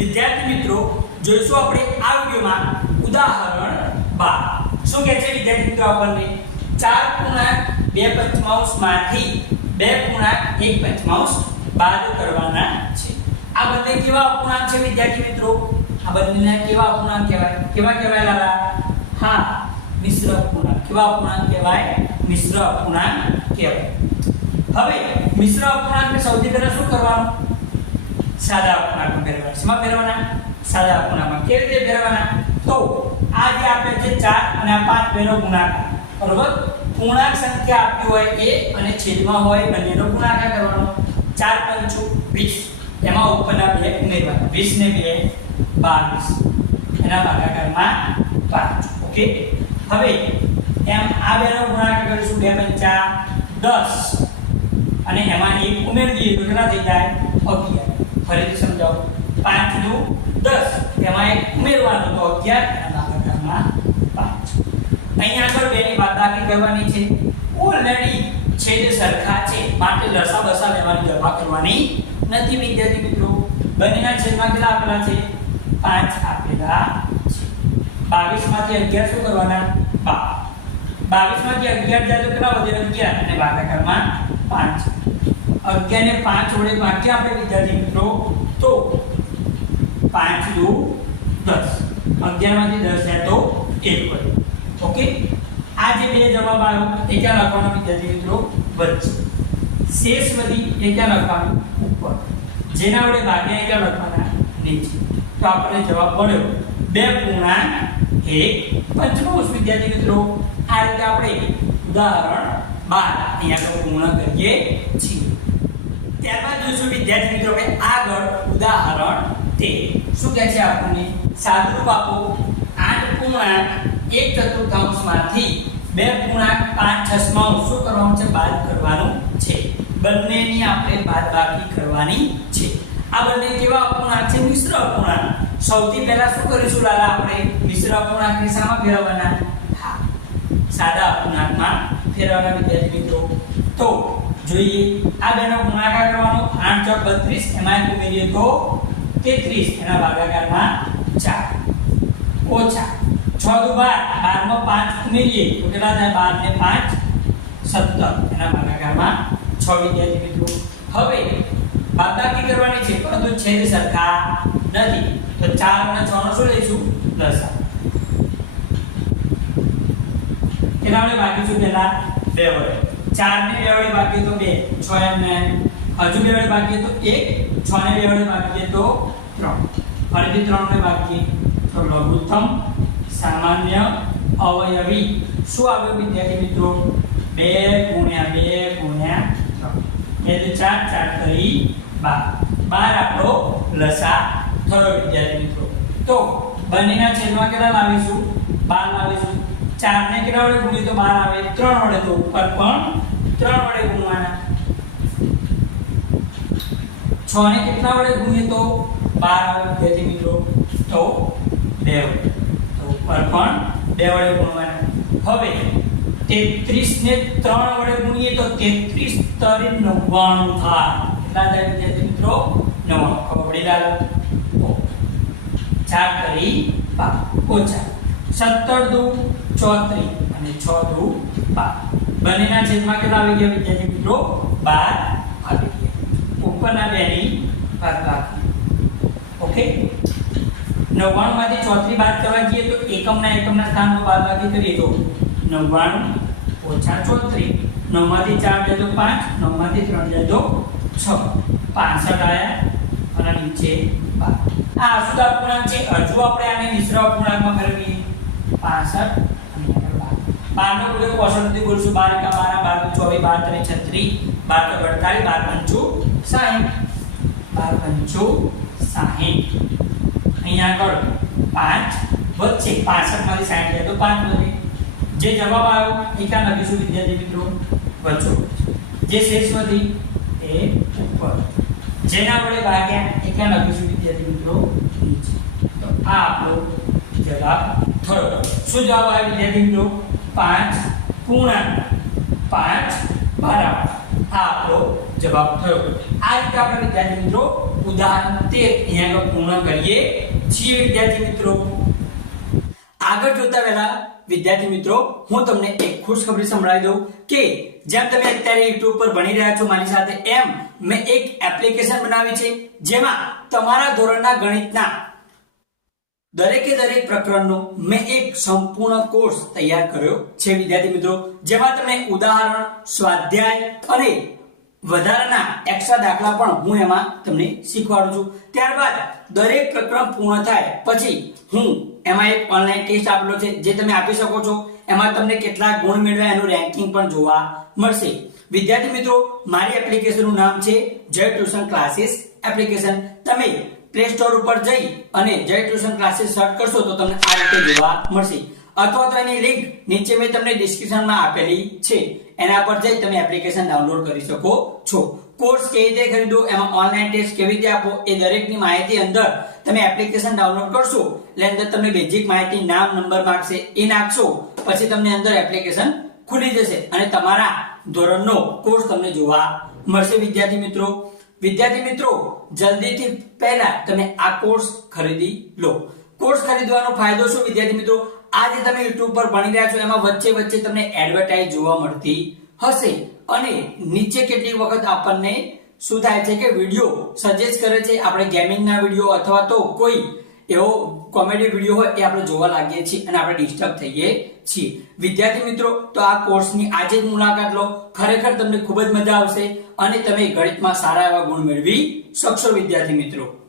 વિદ્યાર્થી મિત્રો, જોઈશું આપણે આ વિડીયોમાં ઉદાહરણ બાર. શું કહે છે વિદ્યાર્થી મિત્રો આપણને? ચાર પૂર્ણાંક બે પંચમાંશમાંથી બે પૂર્ણાંક એક પંચમાંશ બાદ કરવાના છે. આ બંને કેવા અપૂર્ણાંક છે વિદ્યાર્થી મિત્રો? આ બંનેના કેવા અપૂર્ણાંક કહેવાય? કેવા કહેવાય લાલા? હા, મિશ્ર અપૂર્ણાંક. કેવા અપૂર્ણાંક કહેવાય? મિશ્ર અપૂર્ણાંક કહેવાય. હવે મિશ્ર અપૂર્ણાંકને સૌથી પહેલા શું કરવાનું? સાદા અપૂર્ણાંકમાં ફેરવવાના શેમાં ફેરવવાના સાદા અપૂર્ણાંકમાં કેવી રીતે ફેરવવાના તો આ જે આપણે જે ચાર અને આ પાંચ બેનો ગુણાકાર. બરોબર? પૂર્ણાંક સંખ્યા આપી હોય એ અને છેદમાં હોય બંનેનો ગુણાકાર કરવાનો. ચાર પંચું વીસ. એમાં ઉપરના બે ઉમેરવાના. વીસ ને બે 22 એના ભાગાકારમાં પાંચ. ઓકે? હવે એમ આ બેનો ગુણાકાર કરીશું. બે પંચા દસ. અને એમાં એક ઉમેરી દઈએ તો કેટલા થઈ જાય? 11 ફરીથી સમજાવો. 5 નું 10 એમાં એક ઉમેરવાનું તો 11 એના ભાગાકારમાં 5 અહીંયા આગળ બેની બાદબાકી કરવાની છે. ઓલરેડી છેદ સરખા છે, માટે લસા બસા લેવાની જમા કરવાની નથી વિદ્યાર્થી મિત્રો. બંનેના છેદમાં કેટલા આપેલા છે? 5 આપેલા છે. 22 માંથી 11 શું કરવાના? 12 22 માંથી 11 જાય તો કેટલા વધે? 11 અને ભાગાકારમાં 5 11 ને પાંચ વડે ભાગ્યા આપણે વિદ્યાર્થી મિત્રો, તો પાંચ દુ 10 11 માંથી 10 જાય તો એક વડે ઓકે? આ જે બે જવાબ આવ્યો, એ ક્યાં લખવાનો વિદ્યાર્થી મિત્રો? વચ્ચે. શેષ વધી એ ક્યાં લખવાનું ઉપર. જેના વડે ભાગ્યા એ ક્યાં લખવાના નીચે. તો આપણને જવાબ મળ્યો. બે પૂર્ણાંક એક પંચમાંશ વિદ્યાર્થી મિત્રો. આ રીતે આપણે ઉદાહરણ બાર અહીંયા આગળ પૂર્ણ કરીએ છીએ. ત્યારબાદ જોઈશું વિદ્યાર્થી મિત્રો કે આગળ ઉદાહરણ તે શું કહે છે આપણને? સાદુરૂપ આપો આઠ પૂર્ણાંક એક ચતુર્થાંશમાંથી બે પૂર્ણાંક પાંચ છસમાં શું કરવાનું છે? બાદ કરવાનું છે. બંનેની આપણે બાદબાકી કરવાની છે. આ બંને કેવા અપૂર્ણાંક છે? મિશ્ર અપૂર્ણાંક સૌથી પહેલા શું કરીશું લાલા આપણે? મિશ્ર અપૂર્ણાંકને શામાં ફેરવવાના. હા, સાદા અપૂર્ણાંકમાં ફેરવવાના વિદ્યાર્થી મિત્રો. તો જોઈએ. આ બેનો ગુણાકાર કરવાનો 8 ચોક 32 એમાં એક ઉમેરીએ તો 33 એના ભાગાકારમાં 4 ઓછા. 6 દુ 12 12 માં 5 ઉમેરીએ. તો કેટલા થાય 12 ને 5 17 એના ભાગાકારમાં 6 વિદ્યાર્થી મિત્રો. હવે, બાદબાકી કરવાની છે. પરંતુ છેદ સરખા નથી. તો 4 અને 6 નો શું લઈશું? 10 કેટલા આપણે બાકી છું પહેલા? બે વડે. ચાર ને બે વડે ભાગીએ તો બે, છ એમ ને હજુ બે વડે ભાગીએ તો એક, છ ને બે વડે ભાગીએ તો ત્રણ. ફરીથી ત્રણ ને ભાગીએ તો લઘુત્તમ, સામાન્ય, અવયવી. શું આવ્યું વિદ્યાર્થી મિત્રો? બે ગુણ્યા બે ગુણ્યા ત્રણ. એટલે ચાર ચાર કરી બાર. બાર આપણો લસા થયો વિદ્યાર્થી મિત્રો. તો બંનેના છેદમાં કેટલા લાવીશું? બાર લાવીશું. ચાર ને કેટલા વડે ગુણીએ તો બાર આવે? ત્રણ વડે તો ઉપર પણ ત્રણ વડે ગુણવાના? છ ને કેટલા વડે ગુણીએ તો? બાર આવે વિદ્યાર્થી મિત્રો તો બે તો ઉપર પણ બે વડે ગુણવાના. હવે તેત્રીસ ને ત્રણ વડે ગુણીએ તો તેત્રીસ તરે નવ્વાણું થાય. કેટલા થાય વિદ્યાર્થી મિત્રો? નવ્વાણું. ખબર પડી લાલો ચાર કરી બાર. ઓછા. સત્તર દુ ચોત્રીસ અને છ દુ બાર. બંનેના છેદમાં કેટલા આવી ગયા વિદ્યાર્થી મિત્રો? બાર આવી ગયા. ઉપરના બેની બાદબાકી ઓકે? નવ્વાણું માંથી ચોત્રીસ બાદ કરવા જઈએ તો એકમના એકમના બાદ બાદબાકી કરીએ તો નવ્વાણું ઓછા ચોત્રીસ નવમાંથી ચાર જાય તો પાંચ, નવમાંથી ત્રણ જાય તો છ. પાસઠ આયા અને નીચે બાર. આ અશુદ્ધ અપૂર્ણાંક છે. હજુ આપણે આને મિશ્ર અપૂર્ણાંકમાં ફેરવીએ. પાસઠ બાર બારનો ગુણ્યો નથી બોલશું બાર એકા બાર બાર ચોવીસ, બાર ત્રણ, છત્રીસ, બાર તો અડતાલીસ, બાર પંચું સાહીઠ. બાર પંચો સાહીઠ. અહીંયા આગળ પાંચ વચ્ચે પાસઠમાંથી સાહીઠ જાય તો પાંચ વધે. જે જવાબ આવ્યો એ ક્યાં લખીશું વિદ્યાર્થી મિત્રો? વચ્ચો. જે શેષ વધી એ ઉપર. જેના વડે ભાગ્યા એ ક્યાં લખીશું વિદ્યાર્થી મિત્રો? તો આ આપણો જવાબ થયો શું જવાબ આવ્યો વિદ્યાર્થી મિત્રો? પાંચ પૂર્ણાંક પાંચ બરાબર. આ આપણો જવાબ થયો. આ રીતે આપણે વિદ્યાર્થી મિત્રો ઉદાહરણ તે અહીંયા આગળ પૂર્ણ કરીએ. છીએ વિદ્યાર્થી મિત્રો, આગળ જોતા પહેલા વિદ્યાર્થી મિત્રો, હું તમને એક ખુશખબરી સંભળાવી દઉં કે જેમ તમે અત્યારે YouTube પર ભણી રહ્યા છો, મારી સાથે એમ મેં એક એપ્લિકેશન બનાવી છે, જેમાં તમારા ધોરણના ગણિતના દરેકે દરેક પ્રકરણનો મેં એક સંપૂર્ણ કોર્સ તૈયાર કર્યો છે, વિદ્યાર્થી મિત્રો, જેમાં તમને ઉદાહરણ, સ્વાધ્યાય અને વધારાના એક્સ્ટ્રા દાખલા પણ હું એમાં તમને શીખવાડું છું. ત્યારબાદ દરેક પ્રકરણ પૂર્ણ થાય પછી હું એમાં એક ઓનલાઈન ટેસ્ટ આપેલો છે, જે તમે આપી શકો છો. એમાં તમને કેટલા ગુણ મેળવ્યા એનું રેન્કિંગ પણ જોવા મળશે. વિદ્યાર્થી મિત્રો, મારી એપ્લિકેશનનું નામ છે, જય ટ્યુશન ક્લાસીસ એપ્લિકેશન તમે પ્લે સ્ટોર ઉપર જઈ અને જય ટ્યુશન ક્લાસીસ સર્ચ કરશો તો તમને આ રીતે જોવા મળશે. અથવા તો એની લિંક નીચે મેં તમને ડિસ્ક્રિપ્શનમાં આપેલી છે. એના પર જઈ તમે એપ્લિકેશન ડાઉનલોડ કરી શકો છો. કોર્સ કેવી રીતે ખરીદો, એમાં ઓનલાઈન ટેસ્ટ કેવી રીતે આપો, એ દરેકની માહિતી અંદર તમે એપ્લિકેશન ડાઉનલોડ કરશો. એટલે અંદર તમને બેઝિક માહિતી, નામ નંબર માંગશે, એ નાખશો. પછી તમને અંદર એપ્લિકેશન ખુલી જશે અને તમારા ધોરણનો કોર્સ તમને જોવા મળશે. વિદ્યાર્થી મિત્રો વિદ્યાર્થી મિત્રો, જલ્દીથી પહેલા તમે આ કોર્સ ખરીદી લો. કોર્સ ખરીદવાનો ફાયદો શું, વિદ્યાર્થી મિત્રો? આજે તમે YouTube પર ભણી રહ્યા છો, એમાં વચ્ચે વચ્ચે તમને એડવર્ટાઇઝ જોવા મળતી હશે. અને નીચે કેટલી વખત આપણને શું થાય છે કે વીડિયો સજેસ્ટ કરે છે, આપણે ગેમિંગના વીડિયો અથવા તો કોઈ એવો કોમેડી વીડિયો હોય એ આપણે જોવા લાગીએ છીએ અને આપણે ડિસ્ટર્બ થઈએ છીએ. વિદ્યાર્થી મિત્રો, તો આ કોર્સની આજે જ મુલાકાત લો. ખરેખર તમને ખૂબ જ મજા આવશે અને તમે ગણિતમાં સારા એવા ગુણ મેળવી શકશો વિદ્યાર્થી મિત્રો.